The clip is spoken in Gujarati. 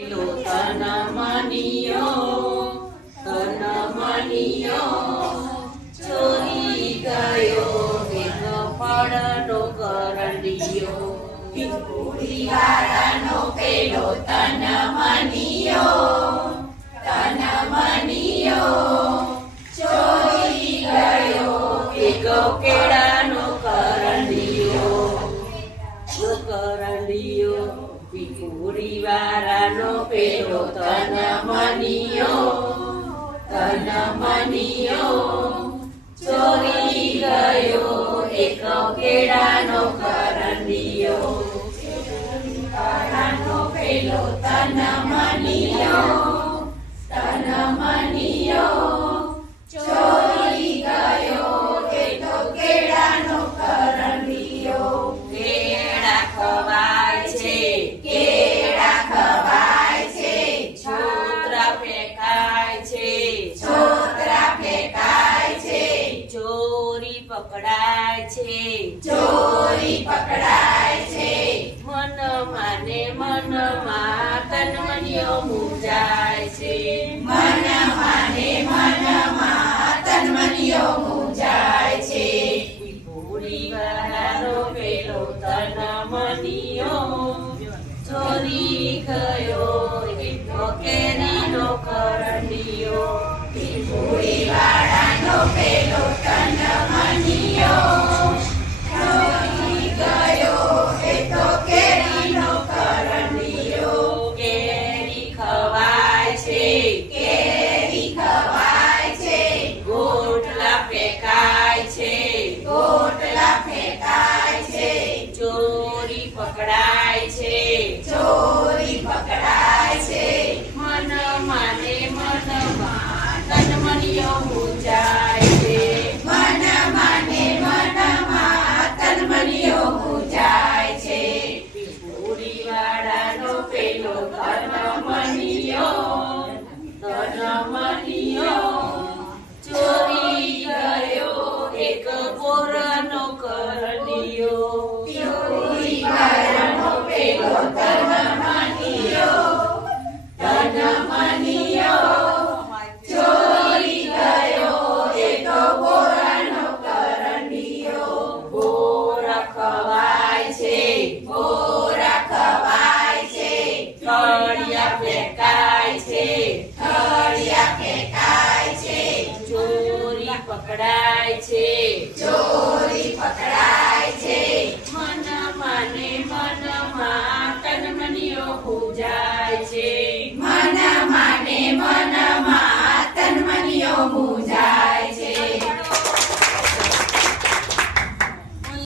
તન મનિયો ચોરી ગયો એક પડનો કરંડિયો. વાળાનો પેલો તન મનિયો ચોરી ગયો એક કેળાનો કરંડિયો. ભીખુડી વાળાનો પેલો તન મનિયો ચોરી ગયો એક કેળાનો કરંડિયો. વાળાનો પેલો તન મનિયો ચોરી ગયો એક કેળાનો કરંડિયો. કેળા ખવાય છે છોતરા ફેંકાય છે ચોરી પકડાય છે. મનમાં તન મનિયો મૂંઝાય છે. ભીખુડી વાળાનો પેલો તન મનિયો ચોરી ગયો એક કેરીનો કરંડિયો. ભીખુડી વાળાનો પેલો તન મનિયો ચોરી ગયો એક કેરીનો કરંડિયો. કેરી ખવાય છે ગોટલા ફેંકાય છે ચોરી પકડાય છે. મનમાં તન મનિયો મૂંઝાય છે. ભીખુડી વાળાનો પેલો તન મનિયો ચોરી ગયો એક પોરનો કરંડિયો. ભીખુડી વાળાનો પેલો તન મનિયો ચોરી ગયો એક પોરનો કરંડિયો. બોરા ખવાય છે થળિયા ફેંકાય છે ચોરી પકડાય છે.